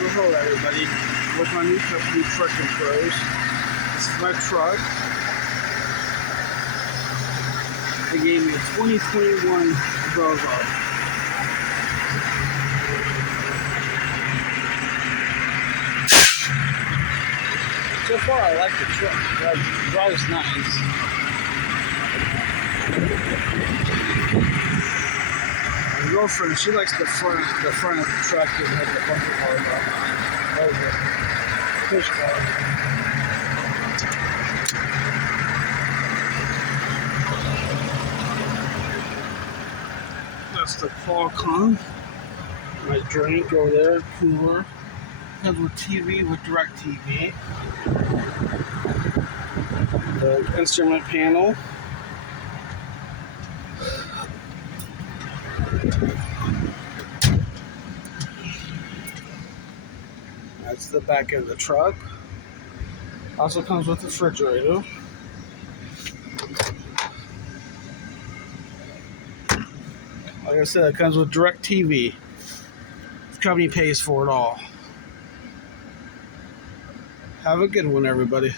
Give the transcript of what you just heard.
Well, hello everybody. With my new company, Trucking Proz. This is my truck. They gave me a 2021 Volvo. So far, I like the truck. It drives nice. My girlfriend, she likes the front of the truck that has the bumper cars on. Over. Push car. That's the Qualcomm. My drink over there, cooler. Has a TV with direct TV. The instrument panel. That's the back of the truck. Also comes with a refrigerator. Like I said, it comes with direct TV. The company pays for it all. Have a good one, everybody.